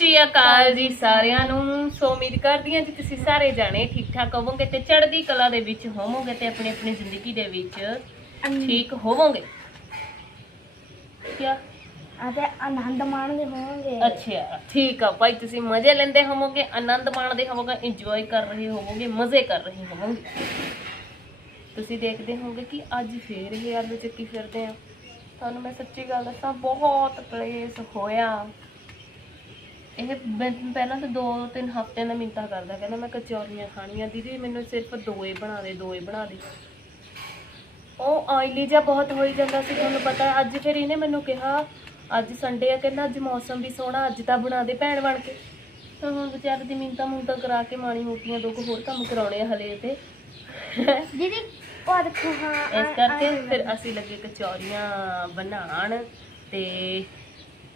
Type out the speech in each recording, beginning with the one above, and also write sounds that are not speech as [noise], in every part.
ਸ਼੍ਰੀ ਅਕਾਲ ਜੀ ਸਾਰਿਆਂ ਨੂੰ। ਸੋ ਉਮੀਦ ਕਰਦੀ ਹਾਂ ਜੀ ਤੁਸੀਂ ਸਾਰੇ ਜਾਣੇ ਠੀਕ ਠਾਕ ਹੋਵੋਗੇ ਤੇ ਚੜ੍ਹਦੀ ਕਲਾ ਦੇ ਵਿੱਚ ਹੋਵੋਗੇ ਤੇ ਆਪਣੀ ਆਪਣੀ ਜ਼ਿੰਦਗੀ ਦੇ ਵਿੱਚ ਠੀਕ ਹੋਵੋਗੇ। ਕਿਆ? ਅਤੇ ਆਨੰਦ ਮਾਣਦੇ ਹੋਵਾਂਗੇ। ਅੱਛਾ ਠੀਕ ਆ ਭਾਈ ਤੁਸੀਂ ਮਜ਼ੇ ਲੈਂਦੇ ਹੋਵੋਗੇ ਆਨੰਦ ਮਾਣਦੇ ਹੋਵੋਗੇ ਇੰਜੋਏ ਕਰ ਰਹੇ ਹੋਵੋਗੇ ਮਜ਼ੇ ਕਰ ਰਹੇ ਹੋਵੋਗੇ। ਤੁਸੀਂ ਦੇਖਦੇ ਹੋਵੋਗੇ ਕਿ ਅੱਜ ਫੇਰ ਇਹ ਆਲੂ ਚੱਕੀ ਫਿਰਦੇ ਆ। ਤੁਹਾਨੂੰ ਮੈਂ ਸੱਚੀ ਗੱਲ ਦੱਸਾਂ ਬਹੁਤ ਕਲੇਸ਼ ਹੋਇਆ। ਇਹ ਮੈਂ- ਪਹਿਲਾਂ ਤਾਂ ਦੋ ਤਿੰਨ ਹਫ਼ਤਿਆਂ ਦਾ ਮਿੰਤਾ ਕਰਦਾ ਕਹਿੰਦਾ ਮੈਂ ਕਚੌਰੀਆਂ ਖਾਣੀਆਂ ਦੀਦੀ ਮੈਨੂੰ ਸਿਰਫ ਦੋ ਹੀ ਬਣਾ ਦੇ ਦੋ ਹੀ ਬਣਾ ਦੇ ਉਹ ਆਇਲੀ ਜਿਹਾ ਬਹੁਤ ਹੋਈ ਜਾਂਦਾ ਸੀ ਤੁਹਾਨੂੰ ਪਤਾ ਹੈ। ਅੱਜ ਫਿਰ ਇਹਨੇ ਮੈਨੂੰ ਕਿਹਾ ਅੱਜ ਸੰਡੇ ਆ ਕਹਿੰਦਾ ਅੱਜ ਮੌਸਮ ਵੀ ਸੋਹਣਾ ਅੱਜ ਤਾਂ ਬਣਾ ਦੇ ਭੈਣ ਬਣ ਕੇ ਤਾਂ ਹੁਣ ਵਿਚਾਰੇ ਦੀ ਮਿੰਤਾ ਮੁੰਤਾ ਕਰਾ ਕੇ ਮਾਣੀ ਮੋਟੀਆਂ ਦੋ ਕੁ ਹੋਰ ਕੰਮ ਕਰਾਉਣੇ ਆ ਹਲੇ ਤੇ ਦੀਦੀ ਉਹ ਦੇਖੋ ਹਾਂ ਇਸ ਕਰਕੇ ਫਿਰ ਅਸੀਂ ਲੱਗੇ ਕਚੌਰੀਆਂ ਬਣਾਉਣ ਤੇ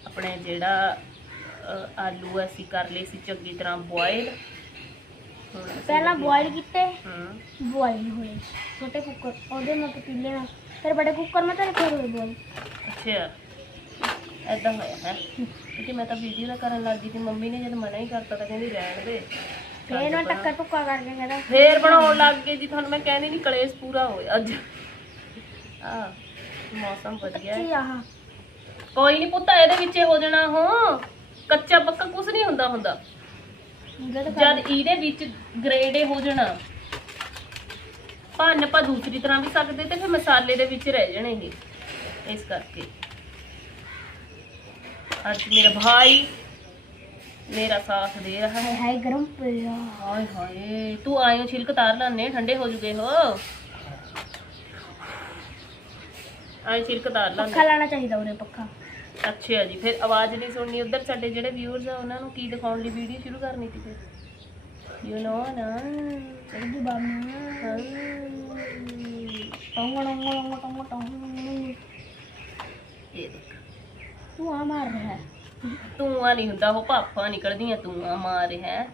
ਆਪਣੇ ਜਿਹੜਾ ਆਲੂ ਅਸੀਂ ਕਰ ਲਏ ਸੀ ਚੰਗੀ ਤਰ੍ਹਾਂ ਬੋਇਲ ਪਹਿਲਾਂ ਬੋਇਲ ਕੀਤੇ। ਹੂੰ। ਬੋਇਲ ਹੋਏ। ਛੋਟੇ ਕੁੱਕਰ ਉਹਦੇ ਨਾਲ ਪਤੀਲੇ ਨਾਲ ਫਿਰ ਬੜੇ ਕੁੱਕਰ में ਤਾਂ ਫਿਰ ਹੋਏ ਬੋਇਲ ਅੱਛਾ। ਐਦਾਂ ਹੋਇਆ ਹੈ। ਕਿਉਂਕਿ ਮੈਂ ਤਾਂ ਵੀਡੀਓ ਦਾ ਕਰਨ ਲੱਗੀ ਸੀ। ਮੰਮੀ ਨੇ ਜਦ ਮਨਾ ਹੀ ਕਰਤਾ ਤਾਂ ਕਹਿੰਦੀ ਰਹਿਣ ਦੇ। ਫਿਰ ਇਹਨਾਂ ਟੱਕਰ ਟੁੱਕਾ ਕਰਕੇ ਕਹਿੰਦਾ ਫੇਰ ਬਣਾਉਣ ਲੱਗ ਗਏ ਜੀ। ਤੁਹਾਨੂੰ ਮੈਂ ਕਹਿੰਦੀ ਨਹੀਂ ਕਲੇਸ਼ ਪੂਰਾ ਹੋਇਆ ਅੱਜ। ਆ ਮੌਸਮ ਵਧੀਆ ਹੈ। ਕੋਈ ਨਹੀਂ ਪੁੱਤ ਇਹਦੇ ਵਿੱਚ ਹੀ ਹੋ ਜਾਣਾ ਹੋ ਕੱਚਾ ਪੱਕਾ ਕੁਝ ਨਹੀਂ ਹੁੰਦਾ ਹੁੰਦਾ। ਜਦ ਇਹਦੇ ਵਿੱਚ ਗ੍ਰੇਡੇ ਹੋ ਜਾਣਾ ਭੰਨ ਆਪਾਂ ਦੂਸਰੀ ਤਰ੍ਹਾਂ ਵੀ ਸਕਦੇ ਤੇ ਫਿਰ ਮਸਾਲੇ ਦੇ ਵਿੱਚ ਰਹਿ ਜਾਣੇ ਇਹ ਇਸ ਕਰਕੇ। ਅੱਜ ਮੇਰਾ ਭਾਈ ਮੇਰਾ ਸਾਥ ਦੇ ਰਹਾ ਹੈ। ਹਾਈ ਗਰਮ ਪਿਆ। ਹਾਏ ਹਾਏ ਤੂੰ ਆਇਓ ਛਿਲਕ ਤਾਰ ਲਾਨੇ ਠੰਡੇ ਹੋ ਜੂਗੇ ਹੋ। ਆਏ ਛਿਲਕ ਤਾਰ ਲਾਨੇ ਪੱਖਾ ਲਾਣਾ ਚਾਹੀਦਾ ਉਹਨੇ ਪੱਖਾ। ਅੱਛਾ ਜੀ, ਫਿਰ ਆਵਾਜ਼ ਨਹੀਂ ਸੁਣਨੀ। ਉਧਰ ਸਾਡੇ ਜਿਹੜੇ ਵਿਊਅਰਸ ਆ, ਉਹਨਾਂ ਨੂੰ ਕੀ ਦਿਖਾਉਣ ਲਈ ਵੀਡੀਓ ਸ਼ੁਰੂ ਕਰਨੀ ਸੀ ਫਿਰ? ਯੂ نو ਨਾ। ਚਾਹੀਦੀ ਬਾਮਾ ਟੰਗ ਟੰਗ ਟੰਗ ਟੰਗ ਟੰਗ। ਇਹ ਦੇਖ। ਤੂੰ ਆ ਮਾਰ ਰਿਹਾ ਹੈ। ਧੂਆਂ ਨਹੀਂ ਹੁੰਦਾ, ਉਹ ਭਾਫਾਂ ਨਿਕਲਦੀਆਂ ਧੂਆਂ ਮਾਰ ਰਿਹਾ ਹੈ।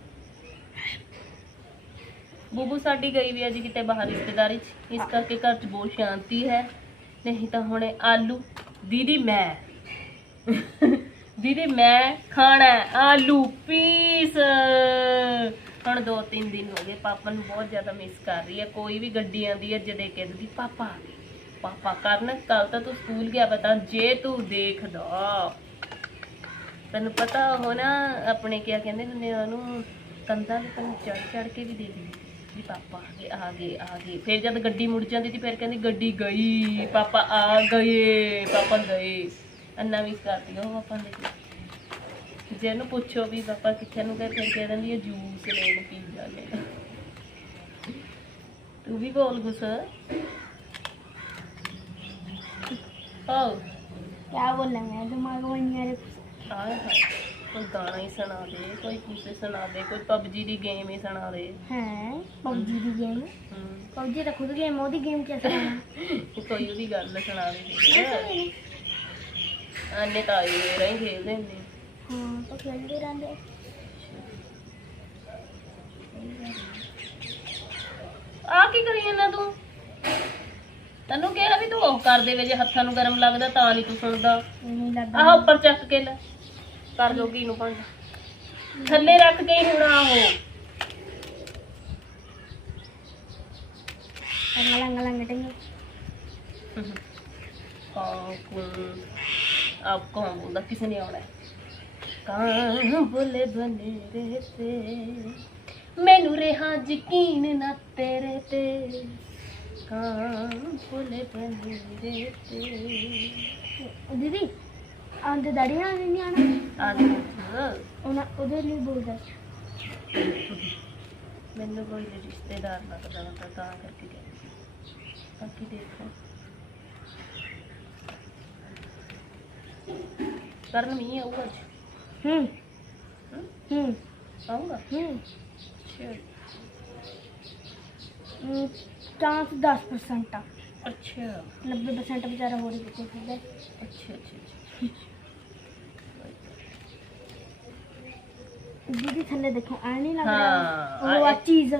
ਬੂਬੂ, ਸਾਡੀ ਗਈ ਵੀ ਅੱਜ ਕਿਤੇ ਬਾਹਰ ਰਿਸ਼ਤੇਦਾਰੀ 'ਚ। ਇਸ ਕਰਕੇ ਘਰ 'ਚ ਬਹੁਤ ਸ਼ਾਂਤੀ ਹੈ। ਨਹੀਂ ਤਾਂ ਹੁਣੇ ਆਲੂ, ਦੀਦੀ ਮੈਂ। [laughs] ਦੀਦੀ ਮੈਂ ਖਾਣਾ ਆਲੂ ਪੀਸ। ਹੁਣ ਦੋ ਤਿੰਨ ਦਿਨ ਹੋ ਗਏ, ਪਾਪਾ ਨੂੰ ਬਹੁਤ ਜ਼ਿਆਦਾ ਮਿਸ ਕਰ ਰਹੀ ਹੈ। ਕੋਈ ਵੀ ਗੱਡੀ ਆਂਦੀ ਹੈ ਜਦੇ ਕਹਿੰਦੀ ਪਾਪਾ ਆ ਗਏ ਪਾਪਾ ਕਰਨ ਕੱਲ ਤਾਂ ਤੂੰ ਸਕੂਲ ਗਿਆ, ਪਤਾ ਜੇ ਤੂੰ ਦੇਖਦਾ। ਤੈਨੂੰ ਪਤਾ ਉਹ ਨਾ, ਆਪਣੇ ਕਿਆ ਕਹਿੰਦੇ ਹੁੰਦੇ ਉਹਨੂੰ, ਕੰਧਾਂ ਦੇ ਤੈਨੂੰ ਚੜ ਚੜ ਕੇ ਵੀ ਦੇਖਦੀ। ਵੀ ਪਾਪਾ ਆ ਗਏ ਆ ਗਏ ਆ ਗਏ। ਫਿਰ ਜਦ ਗੱਡੀ ਮੁੜ ਜਾਂਦੀ ਸੀ, ਫਿਰ ਕਹਿੰਦੀ, ਗੱਡੀ ਗਈ, ਪਾਪਾ ਆ ਗਏ, ਪਾਪਾ ਗਏ। ਅੰਨਾ ਵੀ ਕਰਦੀ ਉਹ ਪਾਪਾ ਦੇ ਜੇ ਇਹਨੂੰ ਪੁੱਛੋ ਵੀ ਪਾਪਾ ਕਿੱਥੇ ਨੂੰ ਗਏ ਫਿਰ ਕਹਿ ਦਿੰਦੀ ਹੈ ਜੂਸ ਲੈਣ ਪੀ ਜਾਣੇ ਤੂੰ ਵੀ ਬੋਲ ਗੁੱਸ ਓ क्या बोलना मैं दिमाग में नहीं आ रहा ਹਾਏ ਹਾਏ ਕੋਈ ਗਾਣਾ ਹੀ ਸੁਣਾ ਦੇ ਕੋਈ ਕੁਸੇ ਸੁਣਾ ਦੇ ਕੋਈ ਪਬਜੀ ਦੀ ਗੇਮ ਹੀ ਸੁਣਾ ਦੇ हैं पबजी की गेम ਹਮ, पबजी तो खुद गेम मोदी गेम कैसे है ਕੋਈ ਉਹਦੀ ਗੱਲ ਸੁਣਾ ਦੇ ਆਨੇ ਤਾਂ ਆਏ ਹੋਏ ਹੁੰਦੇ ਹਾਂ ਉਹ ਖੇਡਦੇ ਰਹਿੰਦੇ ਆ। ਕੀ ਕਰੀ ਜਾਂਦਾ ਤੂੰ? ਤੈਨੂੰ ਕਿਹਾ ਵੀ ਤੂੰ ਉਹ ਕਰਦੇ ਵੇ ਜੇ ਹੱਥਾਂ ਨੂੰ ਗਰਮ ਲੱਗਦਾ ਤਾਂ ਨਹੀਂ ਤੂੰ ਸੁਣਦਾ। ਆਹ ਉੱਪਰ ਚੱਕ ਕੇ ਲੈ। ਕਰ ਜੋਗੀ ਨੂੰ ਭੰਡ ਥੱਲੇ ਰੱਖ ਕੇ ਹੀ ਹੁਣਾ ਉਹ। ਲੰਗ ਲੰਗ ਲੰਗ ਹਾਂ ਕੋਲ। ਆਪ ਕੌਣ ਬੋਲਦਾ? ਕਿਸੇ ਨੇ ਆਉਣਾ ਕਾਂ ਬੋਲੇ ਬਨੇ ਰੇ ਤੇ ਮੈਨੂੰ ਰਹਾ ਯਕੀਨ ਨਾ ਤੇਰੇ ਤੇ। ਕਾਂ ਬੋਲੇ ਬਨੇ ਰੇ ਤੇ ਦੀਦੀ ਆਂਦੇ ਦਾੜੀ ਨਾਲ ਨਹੀਂ ਆਣਾ ਆਂਦੇ ਉਹਨਾਂ ਉਹਦੇ ਲਈ ਬੋਲਦਾ ਮੈਨੂੰ ਕੋਈ ਰਿਸ਼ਤੇਦਾਰ ਲੱਗਦਾ ਹੁੰਦਾ ਤਾਂ ਕਰਕੇ ਕਹਿੰਦੀ ਸੀ ਬਾਕੀ ਦੇਖੋ। ਕਰਨ ਮੀਂਹ ਆਊਗਾ ਅੱਜ। ਹੂੰ? ਹੂੰ। ਆਊਗਾ? ਹੂੰ। ਚਾਂਸ 10% ਆ। ਅੱਛਾ। 90% ਵਿਚਾਰਾ ਹੋਰ ਹੀ ਕਿਤੇ ਫਿਰਦਾ। ਅੱਛਾ ਅੱਛਾ ਦੀਦੀ ਥੱਲੇ ਦੇਖੋ ਨਹੀਂ ਲੱਗ ਰਿਹਾ। ਉਹ ਆ ਆ- ਚੀਜ਼।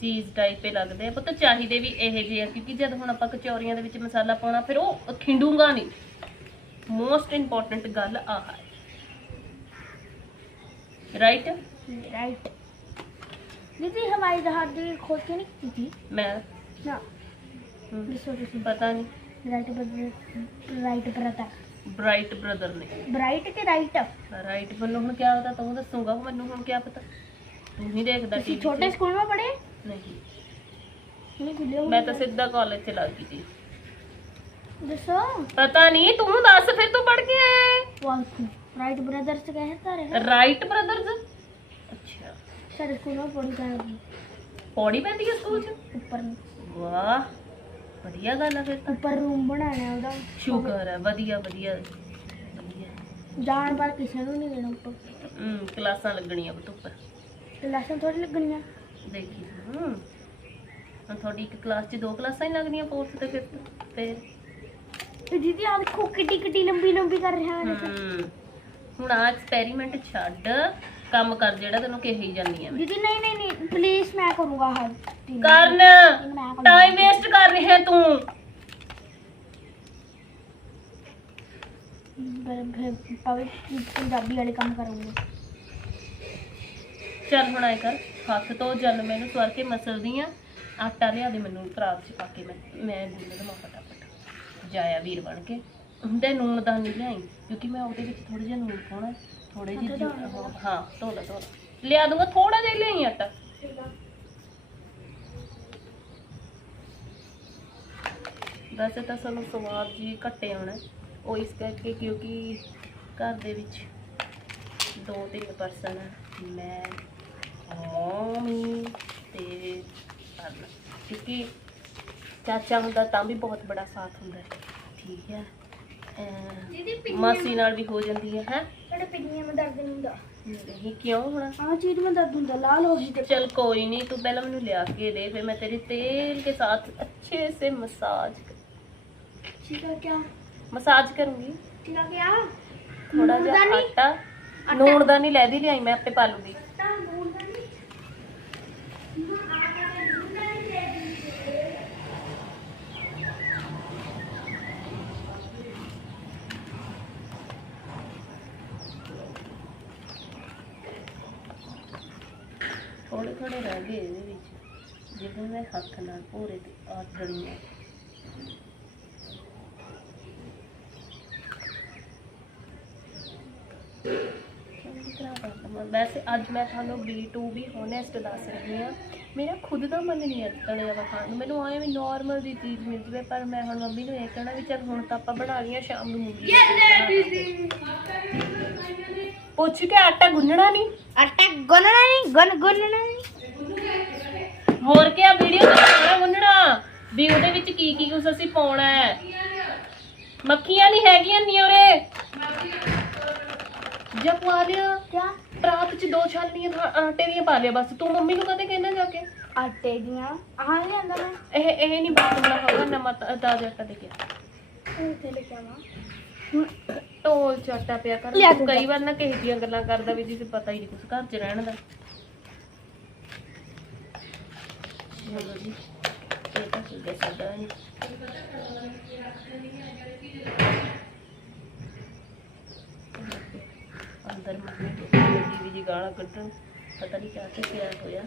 ਚੀਜ਼ ਟਾਈਪ ਹੀ ਲੱਗਦੇ ਆ। ਪੁੱਤ ਚਾਹੀਦੇ ਵੀ ਇਹੋ ਜਿਹੇ ਆ ਕਿਉਂਕਿ ਜਦ ਹੁਣ ਆਪਾਂ ਕਚੌਰੀਆਂ ਦੇ ਵਿੱਚ ਮਸਾਲਾ ਪਾਉਣਾ ਫਿਰ ਉਹ ਖਿੰਡੂਗਾ ਨਹੀਂ। ਮੋਸਟ ਇੰਪੋਰਟੈਂਟ ਗੱਲ ਆਹ ਹੈ। ਰਾਈਟ ਰਾਈਟ ਦੀਦੀ ਹਵਾਈ ਜਹਾਜ਼ ਦੀ ਖੋਜ ਕਿਹਨੇ ਕੀਤੀ? ਮੈਂ। ਨਾ। ਦੱਸੋ ਤੁਸੀਂ। ਪਤਾ ਨਹੀਂ। Wright brother Wright brother bright brother ਨੇ। ਬ੍ਰਾਈਟ ਕੇ ਰਾਈਟ ਰਾਈਟ ਵੱਲੋਂ ਹੁਣ ਕੀ ਪਤਾ ਤੂੰ ਦੱਸੂਗਾ ਮੈਨੂੰ ਹੁਣ ਕੀ ਪਤਾ। ਤੂੰ ਹੀ ਦੇਖਦਾ ਸੀ ਛੋਟੇ ਸਕੂਲ ਵਿੱਚ ਪੜ੍ਹੇ? ਨਹੀਂ। ਮੈਂ ਤਾਂ ਸਿੱਧਾ ਕਾਲਜ 'ਚ ਲੱਗ ਗਈ ਸੀ। दसो ਪਤਾ ਨਹੀਂ ਤੂੰ ਦੱਸ ਫਿਰ ਤੂੰ ਪੜ ਕੇ ਆਇਆ राइट ब्रदर्स कहता रहे ਰਾਈਟ ਬ੍ਰਦਰਸ ਅੱਛਾ सारे स्कूल में पढ़ी जाएगी ਪੌੜੀ ਪੈਂਦੀ ਹੈ ਸਕੂਲ ਚ ऊपर ਵਾਹ ਵਧੀਆ ਗੱਲ ਆ ਫਿਰ ਤਾਂ ऊपर रूम बनाना है ਉਹਦਾ ਸ਼ੁਕਰ ਹੈ ਵਧੀਆ ਵਧੀਆ ਵਧੀਆ ਜਾਣ ਪਰ ਕਿਸੇ ਨੂੰ ਨਹੀਂ ਦੇਣਾ ਉੱਪਰ ਹਮ ਕਲਾਸਾਂ ਲੱਗਣੀਆਂ ਬਤ ਉੱਪਰ ਤੇ ਲੈਸਨ ਥੋੜੀ ਲੱਗਣੀਆਂ ਦੇਖੀ ਹੂੰ ਹੁਣ ਤੁਹਾਡੀ ਇੱਕ ਕਲਾਸ 'ਚ ਦੋ ਕਲਾਸਾਂ ਹੀ ਲੱਗਣੀਆਂ ਫੋਰਥ ਤੇ ਫਿਫਥ ਫਿਰ ਤੇ ਦੀਦੀ ਆ ਦੇਖੋ ਕਿੱਡੀ ਕਿੱਡੀ ਲੰਬੀ ਲੰਬੀ ਕਰ ਰਿਹਾ ਹੈ। ਹਮ ਹੁਣ ਆ ਐਕਸਪੈਰੀਮੈਂਟ ਛੱਡ। ਕੰਮ ਕਰ ਜਿਹੜਾ ਤੈਨੂੰ ਕਹੀ ਜਾਂਦੀ ਆ ਮੈਂ। ਦੀਦੀ ਨਹੀਂ ਨਹੀਂ ਨਹੀਂ ਪਲੀਜ਼ ਮੈਂ ਕਰੂੰਗਾ ਹਾਂ ਕਰਨ। ਟਾਈਮ ਵੇਸਟ ਕਰ ਰਿਹਾ ਹੈ ਤੂੰ ਪੰਜਾਬੀ ਵਾਲੇ ਕੰਮ ਕਰੂੰਗੀ। ਚੱਲ ਹੁਣ ਕਰ ਹੱਥ ਤੋਂ ਜਲ ਮੈਨੂੰ ਸਵਰ ਕੇ ਮਸਲਦੀ ਆ। ਆਟਾ ਲਿਆ ਦੇ ਮੈਨੂੰ ਪਰਾਤ 'ਚ ਪਾ ਕੇ ਮੈਂ ਮੈਂ ਗੁੰਨ ਦਵਾਂ ਫਟਾਫਟ। ਜਾਇਆ ਵੀਰ ਬਣ ਕੇ। ਹੁੰਦੇ ਨੂਨ ਦਾ ਨਹੀਂ ਲਿਆਈ ਕਿਉਂਕਿ ਮੈਂ ਉਹਦੇ ਵਿੱਚ ਥੋੜਾ ਜਿਹਾ ਨੂਨ ਪਾਉਣਾ ਥੋੜੇ ਜਿਹੇ ਹਾਂ ਧੋਲਾ ਧੋਲਾ ਲਿਆ ਦੂੰਗਾ ਥੋੜਾ ਜਿਹਾ ਲਿਆਈ ਆਟਾ। ਵੈਸੇ ਤਾਂ ਸਾਨੂੰ ਸਵਾਦ ਜੀ ਘੱਟੇ ਆਉਣਾ ਉਹ ਇਸ ਕਰਕੇ ਕਿਉਂਕਿ ਘਰ ਦੇ ਵਿੱਚ ਦੋ ਤਿੰਨ ਪਰਸਨ ਮੈਂ ਮੰਮੀ ਤੇ ਅਰਨ ਕਿਉਂਕਿ ਚਾਚਾ ਹੁੰਦਾ ਤਾਂ ਵੀ ਬਹੁਤ ਬੜਾ ਸਾਥ ਹੁੰਦਾ ਹੈ ਠੀਕ ਹੈ ਅਮ ਦੀਦੀ ਮਾਸੀ ਨਾਲ ਵੀ ਹੋ ਜਾਂਦੀ ਹੈ ਹੈ ਸਾਡੇ ਪਿੰਨੀਆਂ में दर्द नहीं ਹੁੰਦਾ ਨਹੀਂ ਕਿਉਂ ਹੋਣਾ हाँ चीज में दर्द ਹੁੰਦਾ लाल हो गई चल कोई नहीं तू पहले मैंने लिया के दे फिर मैं तेरे तेल के साथ अच्छे से मसाज ठीक है क्या मसाज करूंगी ठीक है क्या थोड़ा ਨੂਣ जा ਦਾ ਨੀ? आटा ਨੂਣ ਦਾ ਨਹੀਂ ਲੈ ਦੀ ਲਿਆਈ ਮੈਂ ਆਪੇ ਥੋੜੇ ਥੋੜੇ ਰਹਿ ਗਏ ਇਹਦੇ ਵਿੱਚ ਜਿਹਨੂੰ ਮੈਂ ਹੱਥ ਨਾਲ ਭੋਰੇ ਤੇ ਆਟਣੀ ਹੈ ਵੈਸੇ ਅੱਜ ਮੈਂ ਤੁਹਾਨੂੰ B2 ਵੀ ਹੋਨੈਸਟ ਦੱਸ ਰਹੀ ਹਾਂ। ਮੇਰਾ ਖੁਦ ਦਾ ਮਨ ਨਹੀਂ ਅਟਕਣਿਆ ਵਾ ਖਾਣ ਨੂੰ। ਮੈਨੂੰ ਆਏ ਵੀ ਨਾਰਮਲ ਦੀ ਚੀਜ਼ ਮਿਲ ਜਵੇ ਪਰ ਮੈਂ ਹੁਣ ਮੰਮੀ ਨੂੰ ਇਹ ਕਹਿਣਾ ਵੀ ਚੱਲ ਹੁਣ ਤਾਂ ਆਪਾਂ ਬਣਾ ਲਈਆਂ ਸ਼ਾਮ ਨੂੰ ਮੂੰਗੀ ਪੁੱਛ ਕੇ ਆਟਾ ਗੁੰਨਣਾ ਨਹੀਂ? ਆਟਾ ਗੁੰਨਣਾ ਨਹੀਂ ਗੁੰਨ ਗੁੰਨਣਾ ਹੋਰ ਕੀ ਆ ਵੀਡੀਓ ਵਿੱਚ ਮੁੰਨਣਾ। ਵੀ ਉਹਦੇ ਵਿੱਚ ਕੀ ਕੀ ਕੁਝ ਅਸੀਂ ਪਾਉਣਾ ਹੈ। ਮੱਖੀਆਂ ਨਹੀਂ ਹੈਗੀਆਂ ਨੀ ਉਰੇ। ਜਾਂ ਪਵਾ ਦਿਆ ਕਿਆ? ਪਰਾਤ 'ਚ ਦੋ ਛਾਲੀਆਂ ਆਟੇ ਦੀਆਂ ਪਾ ਲਿਆ ਬਸ। ਤੂੰ ਮੰਮੀ ਨੂੰ ਕਦੇ ਕਹਿਣਾ ਜਾ ਕੇ? ਆਟੇ ਦੀਆਂ? ਆਹ ਨਹੀਂ ਆਂਦਾ ਮੈਂ ਇਹ ਇਹ ਨਹੀਂ ਬਾਤੂਲਾ ਹੋਗਾ ਨਮਾ ਤਾਜ਼ਾ ਕਦੇ ਕਿਹਾ ਇਹ ਤੇ ਲਿਖਿਆ ਚਾਟਾ ਪਿਆ ਕਰ। ਕਈ ਵਾਰ ਨਾ ਕਿਸੇ ਦੀਆਂ ਗੱਲਾਂ ਕਰਦਾ ਵੀ ਜਿਸ ਪਤਾ ਹੀ ਨਹੀਂ ਕੁਝ ਘਰ 'ਚ ਰਹਿਣ ਦਾ। ਚਲੋ ਜੀ ਇਹ ਤਾਂ ਕੀ ਅੰਦਰ ਮੰਮੀ ਗਾਲਾਂ ਕੱਢਣ ਪਤਾ ਨਹੀਂ ਕਿਆ ਪਿਆ ਹੋਇਆ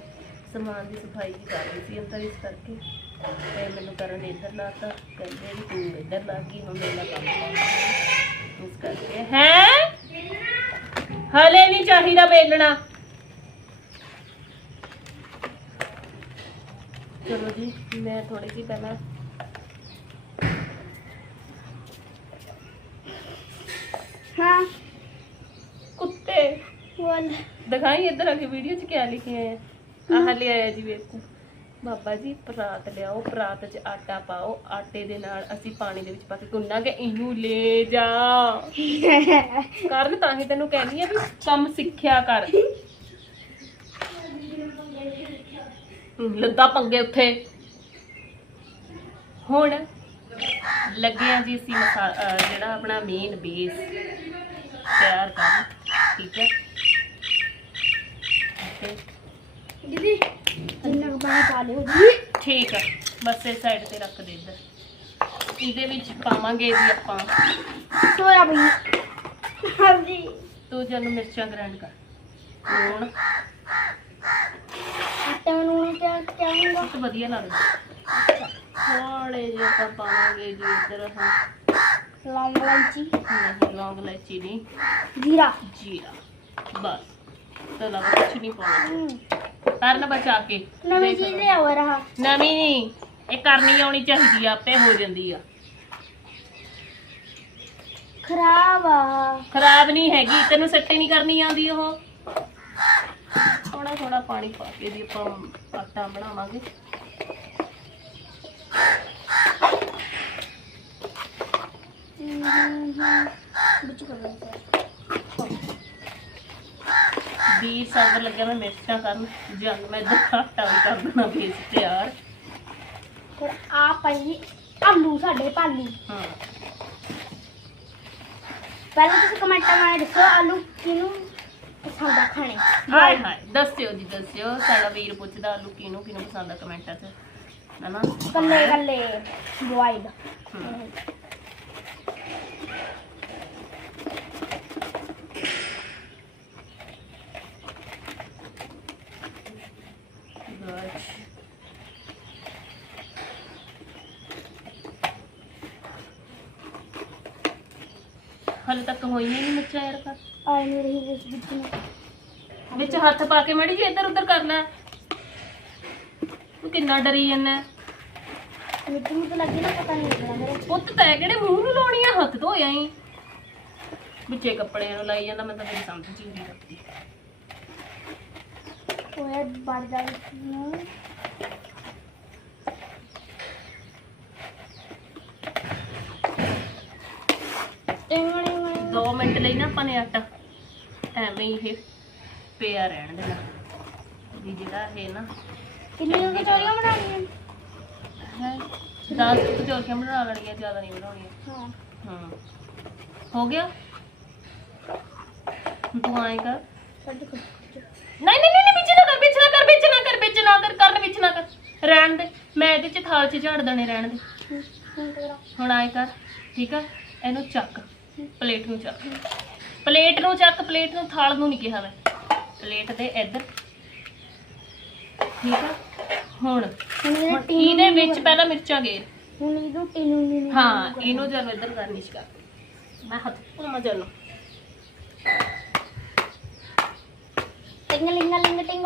ਸਮਾਨ ਦੀ ਸਫ਼ਾਈ ਵੀ ਕਰ ਰਹੀ ਸੀ ਅੰਦਰ ਇਸ ਕਰਕੇ ਤੇ ਮੈਨੂੰ ਕਰਨ ਇੱਧਰ ਲਾਤਾ ਕਹਿੰਦੇ ਵੀ ਤੂੰ ਇੱਧਰ ਲੱਗ ਗਈ ਹੁਣ ਮੇਰਾ ਕੰਮ ਇਸ ਕਰਕੇ ਹੈ? ਹਲੇ ਨਹੀਂ ਚਾਹੀਦਾ ਵੇਲਣਾ। ਚਲੋ ਜੀ ਮੈਂ ਥੋੜੀ ਜਿਹੀ ਪਹਿਲਾਂ ਹਾਂ। ਕੁੱਤੇ। ਵਾਲ। ਦਿਖਾਈ ਇੱਧਰ ਆ ਕੇ ਵੀਡੀਓ 'ਚ ਕੀ ਲਿਖਿਆ ਹੈ? ਆਹ ਲਿਆਇਆ ਜੀ ਵੇਖੋ ਬਾਬਾ ਜੀ ਪਰਾਤ ਲਿਆਓ ਪਰਾਤ 'ਚ ਆਟਾ ਪਾਓ ਆਟੇ ਦੇ ਨਾਲ ਅਸੀਂ ਪਾਣੀ ਦੇ ਵਿੱਚ ਪਾ ਕੇ ਗੁੰਨਾਂਗੇ ਇਹਨੂੰ ਲੈ ਜਾ। [laughs] ਕਰਨ ਤਾਂ ਹੀ ਤੈਨੂੰ ਵੀ ਕੰਮ ਸਿੱਖਿਆ ਕਰ। ਲੱਦਾ ਪੰਗੇ ਉੱਥੇ। ਹੁਣ ਲੱਗੇ ਆ ਜੀ ਅਸੀਂ ਜਿਹੜਾ ਆਪਣਾ ਮੇਨ ਬੇਸ ਤਿਆਰ ਕਰ ਠੀਕ ਹੈ? ਪਾ ਲਿਓ ਜੀ। ਠੀਕ ਹੈ ਬਸ ਇਹ ਸਾਈਡ ਤੇ ਰੱਖ ਦੇ ਇੱਧਰ। ਇਹਦੇ ਵਿੱਚ ਪਾਵਾਂਗੇ ਜੀ ਆਪਾਂ। ਸੋਇਆ ਬਈ ਹਾਂਜੀ। ਤੂੰ ਜਨ ਮਿਰਚਾਂ ਗ੍ਰਾਈਂਡ ਕਰ। ਲੂਣ ਤੇ ਮੈਨੂੰ ਹੁਣ ਕਿਆ ਕਿਆ ਬਹੁਤ ਵਧੀਆ ਲੱਗਦਾ। ਥੋੜੇ ਜਿਹਾ ਆਪਾਂ ਪਾਵਾਂਗੇ ਜੀ ਇੱਧਰ ਹਾਂ। ਲੌਂਗ ਲਾਂਚੀ ਨਹੀਂ ਲੌਂਗ ਇਲਾਇਚੀ ਨਹੀਂ। ਜੀਰਾ। ਜੀਰਾ। ਬਸ। ਤੋਂ ਇਲਾਵਾ ਕੁਛ ਨਹੀਂ ਪਾਉਣਾ। ਹਮ, ਕਰਨ ਬਚਾ ਕੇ। ਨਵੀਂ ਦੇਖ ਚੀਜ਼ ਆਵਾ ਰਹਾ ਨਵੀਂ ਨਹੀਂ। ਇਹ ਕਰਨੀ ਆਉਣੀ ਚਾਹੀਦੀ ਆ ਆਪੇ ਹੋ ਜਾਂਦੀ ਆ। ਖਰਾਬ ਆ। ਖਰਾਬ ਨਹੀਂ ਹੈਗੀ। ਤੈਨੂੰ ਸੱਟੇ ਨਹੀਂ ਕਰਨੀ ਆਉਂਦੀ ਉਹ। ਥੋੜਾ ਥੋੜਾ ਪਾਣੀ ਪਾ ਕੇ ਵੀ ਆਪਾਂ ਆਟਾ ਬਣਾਵਾਂਗੇ। ਵੀਰ ਸਾਗਰ ਲੱਗਿਆ ਮੈਂ ਮਿਰਚਾਂ ਕਰਨ ਜਦ ਮੈਂ ਇਧਰ ਆਟਾ ਵੀ ਕਰ ਦੇਣਾ ਫੇਸ ਤਿਆਰ। ਫਿਰ ਆ ਪਾਈ ਆਲੂ ਸਾਡੇ ਪਾਲੀ ਹਾਂ। ਪਹਿਲਾਂ ਤੁਸੀਂ ਕਮੈਂਟਾਂ ਨਾਲ ਦੱਸੋ ਆਲੂ ਕਿਨੂੰ ਪਸੰਦ ਆ ਖਾਣੇ। ਹਾਏ ਹਾਏ ਦੱਸਿਓ ਜੀ ਦੱਸਿਓ। ਸਾਡਾ ਵੀਰ ਪੁੱਛਦਾ ਆਲੂ ਕਿਹਨੂੰ ਕਿਹਨੂੰ ਪਸੰਦ ਆ ਕਮੈਂਟਾਂ 'ਚ ਹਨਾ ਕੱਲੇ ਕੱਲੇ ਬੋਇਲਡ ਹਮ। ਬਸ ਹਾਲੇ ਤੱਕ ਹੋਈ ਨਹੀਂ ਮਿਰਚਾਂ ਯਾਰ ਕਰ। ਆਈ ਨਹੀਂ ਰਹੀ ਇਸ ਵਿੱਚ ਨੂੰ। ਵਿੱਚ ਹੱਥ ਪਾ ਕੇ ਮੜੀ ਜੀ ਇੱਧਰ ਉੱਧਰ ਕਰ ਲੈ ਤੂੰ ਕਿੰਨਾ ਡਰੀ ਜਾਂਦਾ। ਮਿੱਟੀ ਨੂੰ ਤਾਂ ਲੱਗੀ ਨਾ ਪਤਾ ਨਹੀਂ ਲੱਗਣਾ ਮੇਰੇ ਪੁੱਤ ਤੈ ਕਿਹੜੇ ਮੂੰਹ ਨੂੰ ਲਾਉਣੀ ਆ? ਹੱਥ ਧੋਇਆ ਹੀ ਵਿੱਚੇ ਕੱਪੜਿਆਂ ਨੂੰ ਲਾਈ ਜਾਂਦਾ ਮੈਂ ਤਾਂ ਮੇਰੀ ਸਮਝ ਚ ਹੀ ਨਹੀਂ ਲੱਗਦੀ ਹੋਇਆ ਬੜ ਜਾ ਨੂੰ ਟਿੰਗਣੀ 2 ਮਿੰਟ ਲਈ ਨਾ ਆਪਾਂ ਨੇ ਆਟਾ। ਐਵੇਂ ਹੀ ਇਹ ਪਿਆ ਰਹਿਣ ਦੇਣਾ। ਵੀ ਜਿਹੜਾ ਇਹ ਨਾ ਕਿੰਨੀ ਕੁ ਕਚੌਰੀਆਂ ਬਣਾਉਣੀਆਂ? ਹੈ? 10 ਕਚੌਰੀਆਂ ਬਣਾ ਲੈਣੀਆਂ ਜ਼ਿਆਦਾ ਨਹੀਂ ਬਣਾਉਣੀਆਂ। ਹਾਂ। ਹਾਂ। ਹੋ ਗਿਆ? ਤੂੰ ਆਏਗਾ ਸਾਡੇ ਕੋਲ ਨਹੀਂ ਨਹੀਂ ਨਹੀਂ ਵਿੱਚ ਨਾ ਕਰ ਵਿੱਚ ਨਾ ਕਰ ਵਿੱਚ ਨਾ ਕਰ ਵਿੱਚ ਨਾ ਕਰ ਕਰਨ ਵਿੱਚ ਨਾ ਕਰ। ਰਹਿਣ ਦੇ। ਮੈਂ ਇਹਦੇ ਚ ਥਾਲ ਚ ਝਾੜ ਦੇਣੇ ਰਹਿਣ ਦੇ। ਹੁਣ ਆਏ ਕਰ ਠੀਕ ਆ? ਇਹਨੂੰ ਚੱਕ। ਪਲੇਟ ਨੂੰ ਚੱਕ। ਪਲੇਟ ਨੂੰ ਚੱਕ ਪਲੇਟ ਨੂੰ ਥਾਲ ਨੂੰ ਨਹੀਂ ਕਿਹਾ ਮੈਂ। ਪਲੇਟ ਦੇ ਇੱਧਰ। ਠੀਕ ਆ? ਹੁਣ ਹੁਣ ਇਹਦੇ ਵਿੱਚ ਪਹਿਲਾਂ ਮਿਰਚਾਂ ਗੇਰ ਹੁਣ ਇਹਨੂੰ ਟੀਨੂ ਨਹੀਂ ਹਾਂ ਇਹਨੂੰ ਜਦੋਂ ਇੱਧਰ ਗਾਰਨਿਸ਼ ਕਰ। ਮੈਂ ਹੱਥ ਪੂਮਾ ਚਲੋ। ਟਿੰਗ ਲਿੰਗ ਲਿੰਗ ਟਿੰਗ।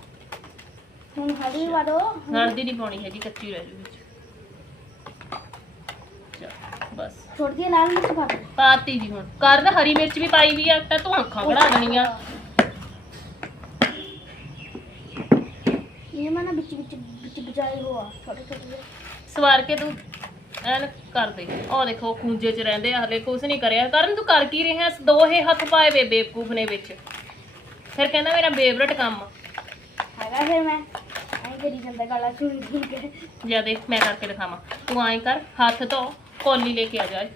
ਹੁਣ ਸਵਾਰ ਕੇ ਤੂੰ ਐਨ ਕਰ ਦੇ। ਦੇਖੋ ਖੂੰਜੇ 'ਚ ਰਹਿੰਦੇ ਆ ਕਰਨ ਤੂੰ ਕਰ ਕੀ ਰਿਹਾ? ਦੋ ਹੱਥ ਪਾਏ ਵੇ ਬੇਵਕੂਫ ਵਿੱਚ। ਫਿਰ ਕਹਿੰਦਾ ਮੇਰਾ ਫੇਵਰਟ ਕੰਮ ਜਾ ਦੇਖ ਮੈਂ ਕਰਕੇ ਦਿਖਾਵਾਂ। ਤੂੰ ਐਂ ਕਰ ਹੱਥ ਧੋ ਕੋਲੀ ਲੈ ਕੇ ਆ ਜਾ ਇੱਕ।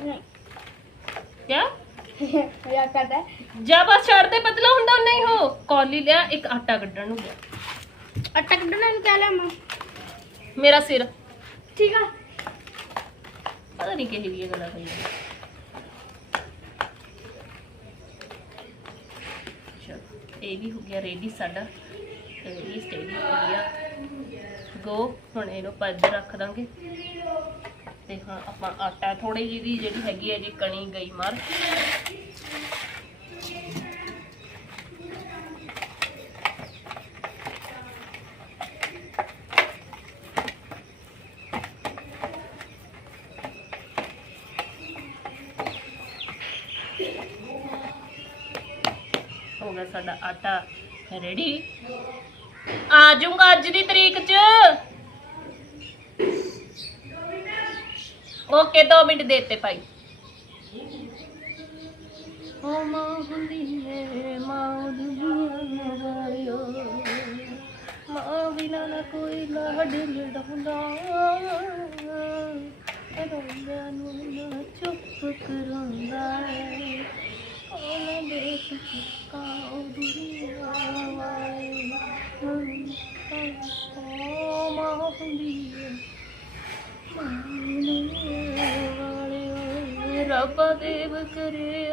ਨਹੀਂ। ਕਿਆ? ਮਜ਼ਾਕ ਕਰਦਾ। ਹੈ। ਜਾ ਬਸ ਦੇ ਪਤਲਾ ਹੁੰਦਾ ਨਹੀਂ ਹੋ ਕੋਲੀ ਲਿਆ ਇੱਕ ਆਟਾ ਕੱਢਣ ਨੂੰ ਗਿਆ। ਆਟਾ ਕੱਢਣਾ ਨੂੰ ਕਹਿ ਲਿਆ ਮੈਂ? ਮੇਰਾ ਸਿਰ। ਠੀਕ ਆ। ਪਤਾ ਨਹੀਂ ਕਿਹੇ ਦੀ ਗੱਲਾਂ ਹੋਈਆਂ। ਇਹ ਵੀ ਹੋ ਗਿਆ ਰੈਡੀ ਸਾਡਾ। ਤੇ ਇਹ ਸਟੇਡੀ ਹੋ ਗੋ, ਹੁਣ ਇਹਨੂੰ ਆਪਾਂ ਇੱਧਰ ਰੱਖ ਦਾਂਗੇ। ਤੇ ਹੁਣ ਆਪਾਂ ਆਟਾ ਥੋੜੀ ਜਿਹੀ ਦੀ ਜਿਹੜੀ ਹੈਗੀ ਹੈ ਜੀ, ਕਣੀ, ਗਈ ਮਾਰ। ਗਿਆ ਸਾਡਾ ਆਟਾ ਰੈਡੀ ਆ ਜਾਊਂਗਾ ਅੱਜ ਦੀ ਤਰੀਕ 'ਚ। ਓਕੇ 2 ਮਿੰਟ ਦੇਤੇ ਭਾਈ। ਓ ਮਾਂ ਹੁੰਦੀ ਹੈ, ਮਾਂ ਦੁਨੀਆ ਵਾਲਿਓ ਮਾਂ ਬਿਨਾ ਨਾ ਕੋਈ ਲਾਡ ਲੜਾਉਂਦਾ ਰੋਂਦਿਆਂ ਨੂੰ ਨਾ ਚੁੱਪ ਕਰਾਉਂਦਾ ਹੈ ਕੌਣ ਦੇਖ ਕਾ ਦੁਨੀਆ ਵਾਲੇ ਓ ਮਾਂ ਹੁੰਦੀ ਹੈ ਰੱਬ ਦੀ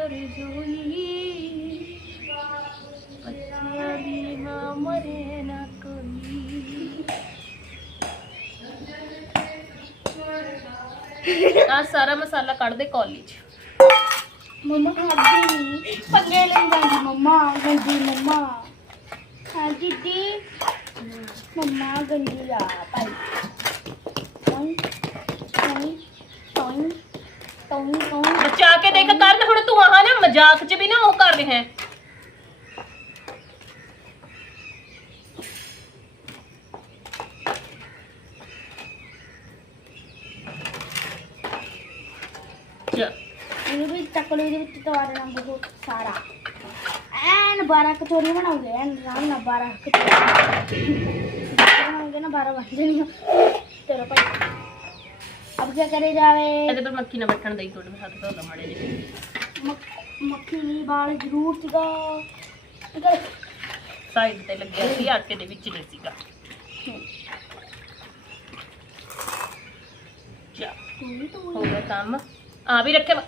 ਆ ਸਾਰਾ ਮਸਾਲਾ ਕੱਢ ਦੇ ਕੌਲੀ ਚ। ਮੰਮਾ ਖਾਦੀ ਨਹੀਂ ਪੰਗੇ ਲੈਂਦੀ ਮੰਮਾ ਗੰਦੀ ਮੰਮਾ। ਹਾਂ ਦੀਦੀ ਮੰਮਾ ਗੰਦੀ ਆ। ਕੇ ਦੇਖ ਕਰਨ ਹੁਣ ਤੂੰ ਆਹ ਨਾ ਮਜ਼ਾਕ ਚ ਵੀ ਨਾ ਉਹ ਕਰ ਰਿਹਾ। ਹੈ ਚ ਇਹਨੂੰ ਵੀ ਚੱਕਲੇ ਦੇ ਵਿੱਚ ਤਵਾ ਦੇਣਾ ਬਹੁਤ ਸਾਰਾ। ਐਨ 12 ਕਚੋਰੀਆਂ ਬਣਾਉਂਗੇ ਐਨ ਆਰਾਮ ਨਾਲ 12 ਕਚੋਰੀਆਂ ਬਣਾਉਂਗੇ ਨਾ 12 ਬਣ ਜਾਣੀਆਂ। ਤੇਰਾ ਭਾਈ। ਅਬ ਕੀ ਕਰੇ ਜਾਵੇ। ਇਹਦੇ ਪਰ ਮੱਖੀ ਨਾ ਬੱਠਣ ਦੇਈ ਤੁਹਾਡੇ ਹੱਥ ਧੋ ਲਾ ਮਾੜੇ ਜਿਹੇ। ਮੱਖ- ਮੱਖੀ ਨਹੀਂ ਵਾਲ ਜ਼ਰੂਰ ਸੀਗਾ। ਇਧਰ ਸਾਈਡ ਤੇ ਲੱਗਿਆ ਸੀ ਆਟੇ ਦੇ ਵਿੱਚ ਨਹੀਂ ਸੀਗਾ। ਚਾ ਤੂੰ ਤੂੰ ਹੋ ਗਿਆ ਕੰਮ। ਆ ਵੀ ਰੱਖੇ ਵਾ-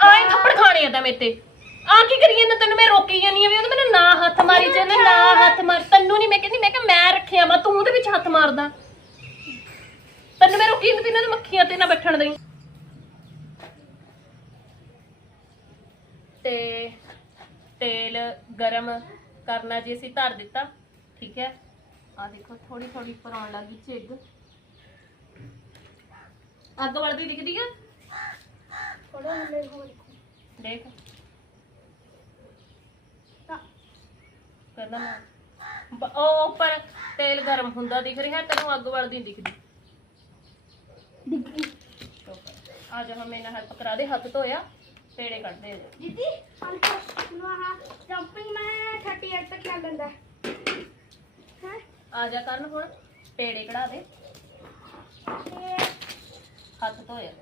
ਆਏ ਥੱਪੜ ਖਾਣੇ ਆ ਤਾਂ ਮੇਤੇ ਆ ਕੀ ਕਰੀ ਜਾਂਦਾ ਤੈਨੂੰ? ਮੈਂ ਰੋਕੀ ਜਾਨੀ ਆ ਵੀ ਉਹਦੇ ਮੈਨੂੰ ਨਾ ਹੱਥ ਮਾਰੀ ਜਾਂਦੇ ਨਾ ਹੱਥ ਮਾਰ। ਤੈਨੂੰ ਨਹੀਂ ਮੈਂ ਕਹਿੰਦੀ ਮੈਂ ਕਿ ਮੈਂ ਰੱਖਿਆ ਵਾ ਤੂੰ ਉਹਦੇ ਵਿੱਚ ਹੱਥ ਮਾਰਦਾ। ਤੈਨੂੰ ਮੈਂ ਰੋਕੀ ਜਾਂਦੀ ਇਹਨਾਂ ਦੇ ਮੱਖੀਆਂ ਤੇ ਨਾ ਬੈਠਣ ਦੇਈ। ਤੇ ਤੇਲ ਗਰਮ ਕਰਨਾ ਜੀ ਅਸੀਂ ਧਰ ਦਿੱਤਾ ਠੀਕ ਹੈ? ਆ ਦੇਖੋ ਥੋੜੀ ਥੋੜੀ ਉੱਪਰ ਆਉਣ ਲੱਗੀ ਝਿੱਗ। ਅੱਗ ਵਲਦੀ ਦਿਖਦੀ ਆ? ਥੋੜਾ ਹਲੇ ਹੋ ਦੇਖ। ਤਾਂ ਮੈਂ ਬ- ਉਹ ਉੱਪਰ ਤੇਲ ਗਰਮ ਹੁੰਦਾ ਦਿਖ ਰਿਹਾ ਤੈਨੂੰ ਅੱਗ ਵਲਦੀ ਨੀ ਦਿਖਦੀ। ਆ ਜਾ ਹਮੇ ਨਾਲ ਹੈਲਪ ਕਰਾ ਦੇ ਹੱਥ ਧੋਇਆ ਪੇੜੇ ਕੱਢ ਦੇ ਦੀਦੀ ਹਲ ਨੂੰ ਆਹ ਜੰਪਿੰਗ ਮੈਂ 38 ਤੱਕ ਚੱਲ ਲੈਂਦਾ ਹੈ? ਆ ਜਾ ਕਰਨ ਹੁਣ ਪੇੜੇ ਕਢਾ ਦੇ। ਹੱਥ ਧੋਇਆ।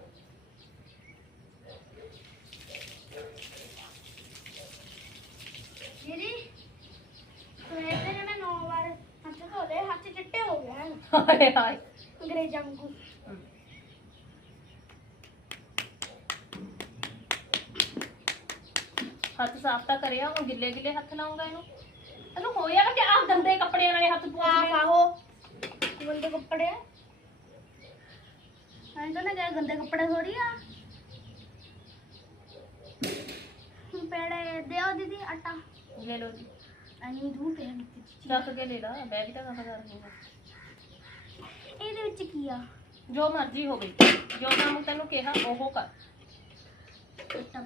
ਦੀਦੀ ਸਵੇਰ ਦੇ ਨੇ ਮੈਂ 9 ਵਾਰ ਹੱਥ ਧੋਲੇ ਹੱਥ ਚਿੱਟੇ ਹੋ ਗਏ ਹਾਏ ਹੱਥ ਸਾਫ਼ ਤਾਂ ਕਰਿਆ ਹੁਣ ਗਿੱਲੇ ਗਿੱਲੇ ਹੱਥ ਲਾਉਂਗਾ ਇਹਨੂੰ। ਇਹਨੂੰ ਹੋਇਆ ਕਿ ਆ ਗੰਦੇ ਕੱਪੜਿਆਂ ਨਾਲੇ ਹੱਥ ਆਹ ਪੂੰਝ ਆਹੋ ਗੰਦੇ ਕੱਪੜੇ। ਐਂ ਤਾਂ ਨਾ ਗੰਦੇ ਕੱਪੜੇ ਥੋੜੀ ਆ। ਪੇੜੇ ਦਿਓ ਦੀਦੀ ਆਟਾ। ਲੈ ਲਓ ਜੀ। ਅਨੀ ਦੂ ਤੇ ਚੱਕ ਕੇ ਲੈ ਲਾ ਮੈਂ ਵੀ ਤਾਂ ਕੰਮ ਕਰ ਰਹੀ ਹਾਂ। ਇਹਦੇ ਵਿੱਚ ਕੀ ਆ? ਜੋ ਮਰਜ਼ੀ ਹੋਵੇ ਜੋ ਕੰਮ ਤੈਨੂੰ ਕਿਹਾ ਉਹ ਕਰ। ਆਟਾ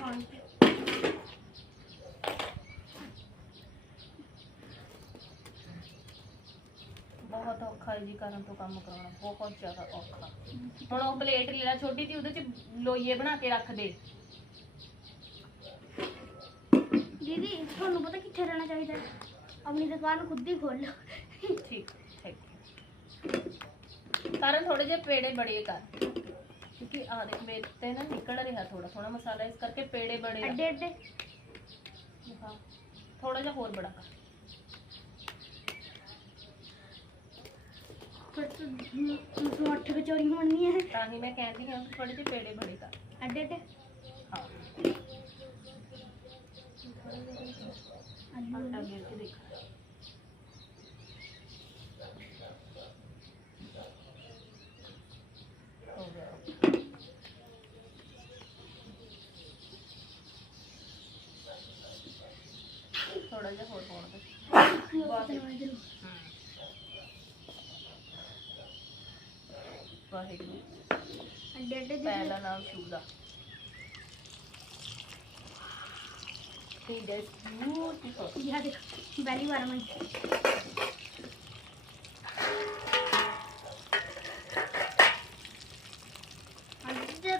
ਪਾਣੀ ਬਹੁਤ ਔਖਾ ਹੈ ਜੀ ਕਰਨ ਤੋਂ ਕੰਮ ਕਰਾਉਣਾ ਬਹੁਤ ਜ਼ਿਆਦਾ ਔਖਾ ਹੁਣ ਉਹ ਪਲੇਟ ਲੈ ਲਾ ਛੋਟੀ ਜੀ ਉਹਦੇ ਚ ਲੋਈਏ ਬਣਾ ਕੇ ਰੱਖ ਦੇ। ਦੀਦੀ ਤੁਹਾਨੂੰ ਪਤਾ ਕਿੱਥੇ ਰਹਿਣਾ ਚਾਹੀਦਾ ਹੈ? ਆਪਣੀ ਦੁਕਾਨ ਖੁਦ ਹੀ ਖੋਲ। ਲਓ ਠੀਕ ਠੀਕ। ਕਰਨ ਥੋੜੇ ਜਿਹੇ ਪੇੜੇ ਬੜੇ ਕਰ ਕਿਉਂਕਿ ਆ ਦੇਖ ਮੇਰੇ ਤੇ ਨਾ ਨਿਕਲ ਰਿਹਾ ਥੋੜਾ ਥੋੜਾ ਮਸਾਲਾ ਇਸ ਕਰਕੇ ਪੇੜੇ ਬੜੇ ਅੱਡੇ ਅੱਡੇ ਹਾਂ ਥੋੜਾ ਜਿਹਾ ਹੋਰ ਬੜਾ ਕਰ। ਤੂੰ ਅੱਠ ਕਚੋਰੀਆਂ ਬਣਨੀਆਂ ਹੈ ਤਾਂ ਹੀ ਮੈਂ ਕਹਿੰਦੀ ਹਾਂ ਥੋੜੇ ਜਿਹੇ ਪੇੜੇ ਬੜੇ ਕਰ। ਅੱਡੇ ਅੱਡੇ? ਹਾਂ। ਗਿਰ ਕੇ ਦੇਖ। ਹੋ ਗਿਆ। ਥੋੜਾ ਜਿਹਾ ਹੋਰ ਪਾਉਣ ਦੇ। ਵਾਹਿਗੁਰੂ। ਅੱਡੇ ਅੱਡੇ ਨਾਮ ਸ਼ੂਲਾ। It is beautiful.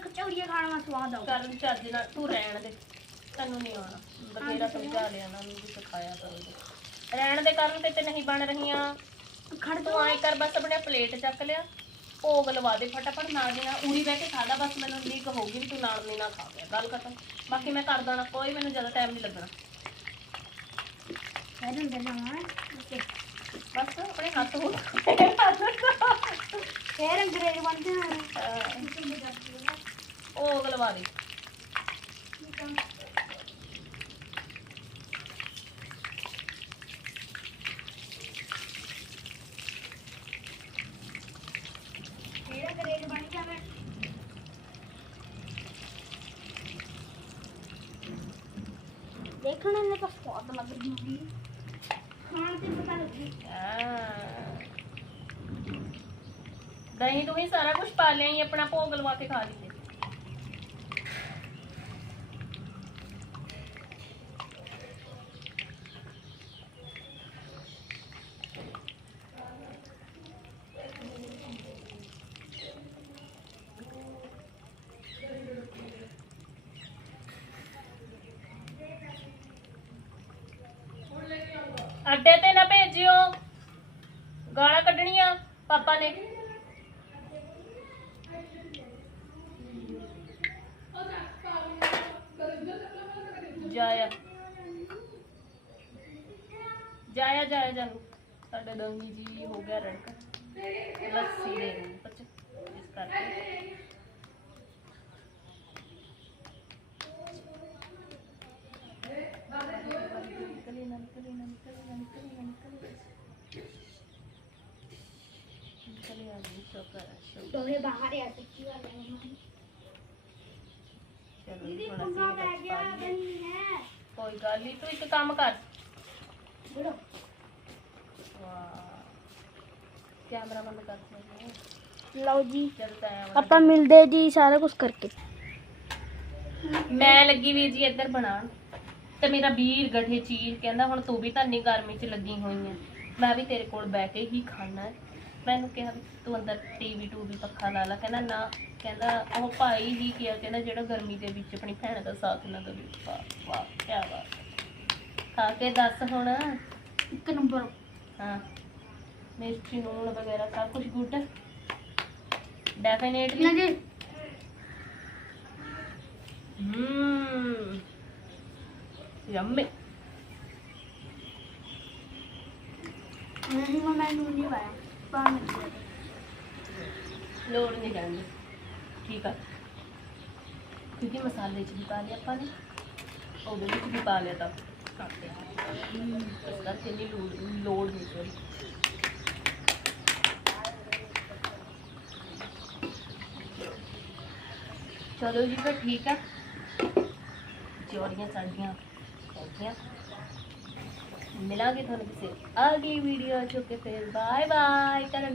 ਕਚੌਰੀਆਂ ਖਾਣ ਦਾ ਸਵਾਦ ਕਰਨ ਚੱਜ ਨਾਲ ਤੂੰ ਰਹਿਣ ਦੇ। ਤੈਨੂੰ ਨਹੀਂ ਆਉਣਾ। ਬਥੇਰਾ ਸਮਝਾ ਲਿਆ ਉਹਨਾਂ ਨੂੰ ਵੀ ਸਿਖਾਇਆ ਕਰੋ। ਰਹਿਣ ਦੇ ਕਰਨ ਤੇ ਤੇ ਨਹੀਂ ਬਣ ਰਹੀਆਂ। ਖੜ ਤੂੰ ਆਏ ਕਰ ਬਸ ਆਪਣੇ ਪਲੇਟ ਚੱਕ ਲਿਆ। ਭੋਗ ਲਵਾ ਦੇ ਫਟਾਫਟ ਨਾਲ ਦੀ ਨਾਲ ਉਰੀ ਬਹਿ ਕੇ ਖਾ ਲਾ ਬਸ ਮੈਨੂੰ ਲੀਕ ਹੋਊਗੀ ਵੀ ਤੂੰ ਨਾਲ ਨਹੀਂ ਨਾ ਖਾ ਗਿਆ ਗੱਲ ਖਤਮ। ਬਾਕੀ ਮੈਂ ਕਰ ਦੇਣਾ ਕੋਈ ਮੈਨੂੰ ਜ਼ਿਆਦਾ ਟਾਈਮ ਨਹੀਂ ਲੱਗਣਾ। ਫੇਰ ਅੰਦਰ ਜਾਵਾਂ ਓਕੇ। ਬਸ ਆਪਣੇ ਹੱਥ ਹੋ ਫੇਰ ਅੰਗਰੇਜ਼ ਬਣ ਜਾਣਾ। ਭੋਗ ਲਵਾ ਦੇ ਫੇਰ ਅੰਗਰੇਜ਼ ਬਣ ਜਾਵੇ ਦੇਖਣ ਨੂੰ ਤਾਂ ਸਵਾਦ ਲੱਗ ਰਹੀ ਹੋਗੀ ਖਾਣ ਤੇ ਪਤਾ ਲੱਗੀ ਆ। ਦਹੀਂ ਤੂੰ ਹੀ ਸਾਰਾ ਕੁਝ ਪਾ ਲਿਆ ਹੀ ਆਪਣਾ ਭੋਗ ਲਵਾ ਕੇ ਖਾ ਲਈਏ। ਅੱਡੇ ਤੇ ਨਾ ਭੇਜਿਓ। ਗਾਲਾਂ ਕੱਢਣੀਆਂ, ਪਾਪਾ ਨੇ ਜਾਇਆ ਜਾਇਆ ਜਾਇਆ ਜਾਨੂੰ ਦੰਗੀ ਜੀ ਹੋ ਗਿਆ ਰੜਕ। ਲੱਸੀ ਦੇ ਰੂਪ ਚ ਇਸ ਕਰਕੇ। ਨਿਕਲੇ ਨਾ ਨਿਕਲੇ ਨਾ ਨਿਕਲੇ ਨਾ ਨਿਕਲੇ ਨਾ ਨਿਕਲੇ ਨਿਕਲੇ ਆ ਜੀ ਸ਼ੁਕਰ ਹੈ ਸ਼ੁਕਰ ਦੋਹੇ ਬਾਹਰ ਆ ਸੱਚੀ ਗੱਲ ਹੈ ਚਲੋ ਦੀਦੀ ਹੁਣ ਪੰਗਾ ਅਸੀਂ ਪੈ ਵਿੱਚ ਗਿਆ ਪਾ ਲਈਏ। ਬਣੀ ਹੈ। ਕੋਈ ਗੱਲ ਨਹੀਂ ਤੂੰ ਇੱਕ ਕੰਮ ਕਰ। ਬੜੋ ਵਾਹ ਕੈਮਰਾ ਬੰਦ ਕਰ ਦੇ ਲਓ ਜੀ ਆਪਾਂ ਮਿਲਦੇ ਜੀ ਸਾਰਾ ਕੁਝ ਕਰਕੇ। ਮੈਂ ਲੱਗੀ ਵੀਰ ਜੀ ਇੱਧਰ ਬਣਾਉਣ। ਤੇ ਮੇਰਾ ਵੀਰ ਗਠੇ ਚੀਰ ਕਹਿੰਦਾ ਹੁਣ ਤੂੰ ਵੀ ਤਾਂ ਗਰਮੀ 'ਚ ਲੱਗੀ ਹੋਈ ਹੈ ਮੈਂ ਵੀ ਤੇਰੇ ਕੋਲ ਬਹਿ ਕੇ ਹੀ ਖਾਣਾ ਹੈ। ਮੈਨੂੰ ਕਿਹਾ ਵੀ ਤੂੰ ਅੰਦਰ ਟੀਵੀ ਟੂਵੀ ਪੱਖਾ ਲਾ ਲਾ। ਕਹਿੰਦਾ ਨਾ। ਕਹਿੰਦਾ ਉਹ ਭਾਈ ਹੀ ਕਿਹਾ ਕਹਿੰਦਾ ਜਿਹੜਾ ਗਰਮੀ ਦੇ ਵਿੱਚ ਆਪਣੀ ਭੈਣ ਦਾ ਸਾਥ ਨਾ ਦੇਵੇ। ਵਾਹ ਵਾਹ ਕੀ ਬਾਤ। ਖਾ ਕੇ ਦੱਸ ਹੁਣ। ਇੱਕ ਨੰਬਰ। ਹਾਂ। ਮਿਰਚੀ ਨੂਣ ਵਗੈਰਾ ਸਭ ਕੁਝ ਗੁੱਡ ਡੈਫੀਨੇਟਲੀ ਨਾ ਜੀ ਹਮ ਯੰਮੀ ਨਹੀਂ ਮੈਂ ਨੂੰ ਨਹੀਂ ਪਾਇਆ। ਪਾਣ ਲੋੜ ਨਹੀਂ ਜਾਂਦੀ ਠੀਕ ਆ। ਕਿਉਂਕਿ ਮਸਾਲੇ ਚ ਵੀ ਪਾ ਲਿਆ ਆਪਾਂ ਨੇ। ਉਹਦੇ ਵਿੱਚ ਵੀ ਪਾ ਲਿਆ ਤਾਂ। ਕਰਦੇ ਆ। ਇਸ ਕਰਕੇ ਨਹੀਂ ਲੋੜ ਲੋੜ ਨਹੀਂ ਸੋਰੀ ਚਲੋ ਜੀ ਫਿਰ ਠੀਕ ਆ ਜੋੜੀਆਂ ਸਾਡੀਆਂ ਹੋ ਗਈਆਂ ਮਿਲਾਂਗੇ ਤੁਹਾਨੂੰ ਕਿਸੇ ਅਗਲੀ ਵੀਡੀਓ ਚ ਕੇ ਫਿਰ ਬਾਏ ਬਾਏ ਕਰਨ